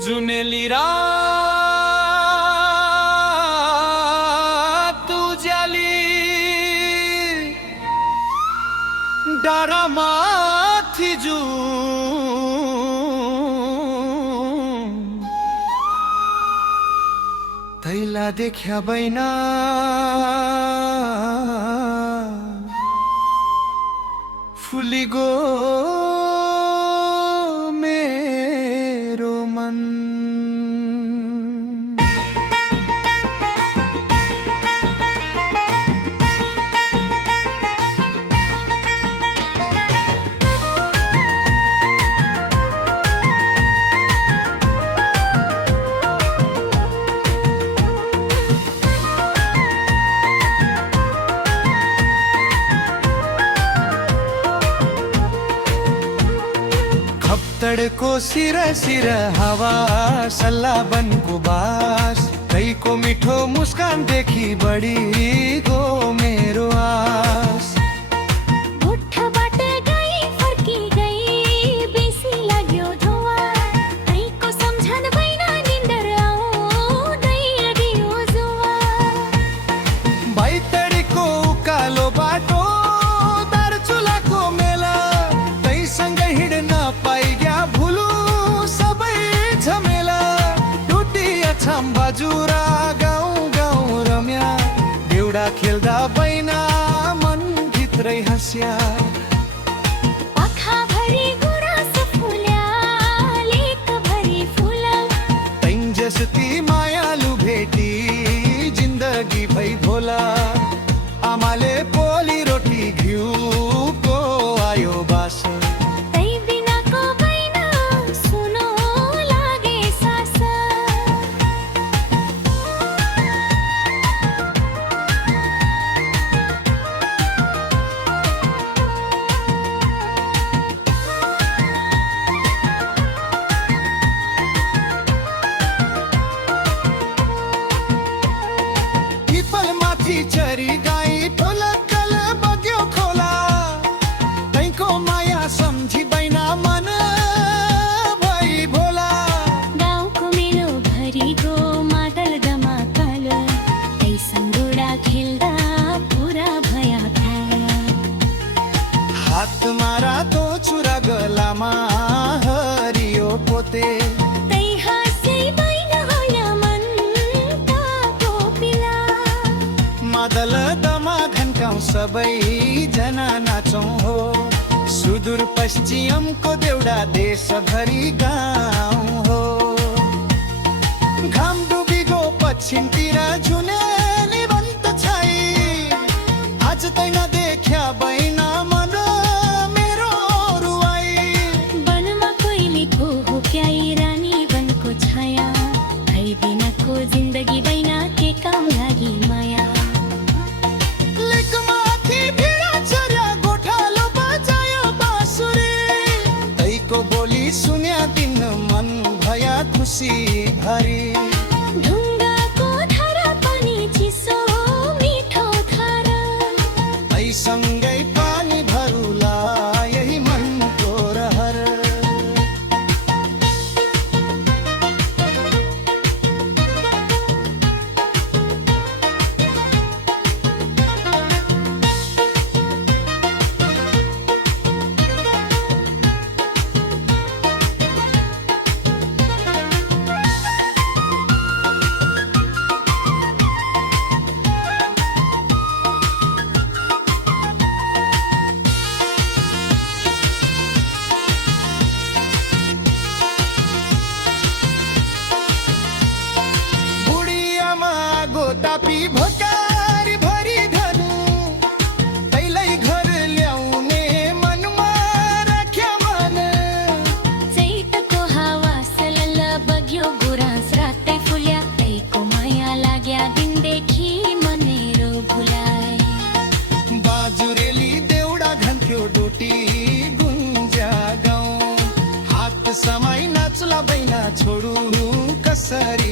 जुनेली रात उज्याली डाँडामाथि तैला देख्या बैना फुली गो मेरो मन। खप्तडको सिर सिर हावा सल्ला बनको बास कैको मिठो मुस्कान देखि बढी गो मेरो आस। उठबाट गई फर्की गई बेसी लाग्यो धोवा कैको सम्झन बैना निन्दर आउँदै अडियो जुवा। बैतडीको उकालो बाटो दार्चुलाको मेला तैसँग हिँड्न पाइग्या भुलु सबै झमेला। टुटी अछाम बाजुरा गाउँ गाउँ रम्या देउडा खेल्दा बैना मन भित्रै हँस्या। आँखाभरि गुराँस फुल्या लेकभरि फुला तैं जस्ती मायालु भेटी जिन्दगी भई भोला। आमाले पोली रोटी घिउको आयो बास तै बिनाको बैना सुनो लागे सास। पिपलमाथि चरी गाई ढोलकल बग्यो खोला तैको माया सम्झी बैना मन भई भोला। गाउँको मेरो भरि गो मादल दमाकाल तैसँग गोडा खेल्दा पुरा भया थाल। हात मारा तो चुरा गलामा हरियो पोते तै हाँसै बैना होइन मन ताको पिला। मादल दमा घन्काउँ सबै जना नाचौँ हो। सुदूर पश्चिमको देउडा देशभरि गाउँ हो। घाम डुबिगो पश्चिमतिर झुनेली बन्त छाई आज तै नदेख्या बैना मन मेरो रुवाई। वनमा कोइलीको हुक्याई रानी वनको छाया भई बिनाको जिन्दगी बैना के काम लागि माया। लेकमाथि भिडा चर्या गोठालो बजायो बाँसुरी तैको बोली सुन्या दिन मन भया खुसी भरी। ढुङ्गाको धारा पनि चिसो मिठो धारा तैसँगै पानी भरुला यही मनको रहर। गोतापी भोकारी भरी धनु तैलाई घर ल्याउने मनमा राख्या मन। चैतको हावा सलल्ल बग्यो गुराँस रातै फुल्या तैको माया लाग्या दिनदेखि मनेरो भुलाए। बाजुरेली देउडा घन्थ्यो डोटी गुन्जा गाउँ हात समाई नाचुला बैना छोडु कसरी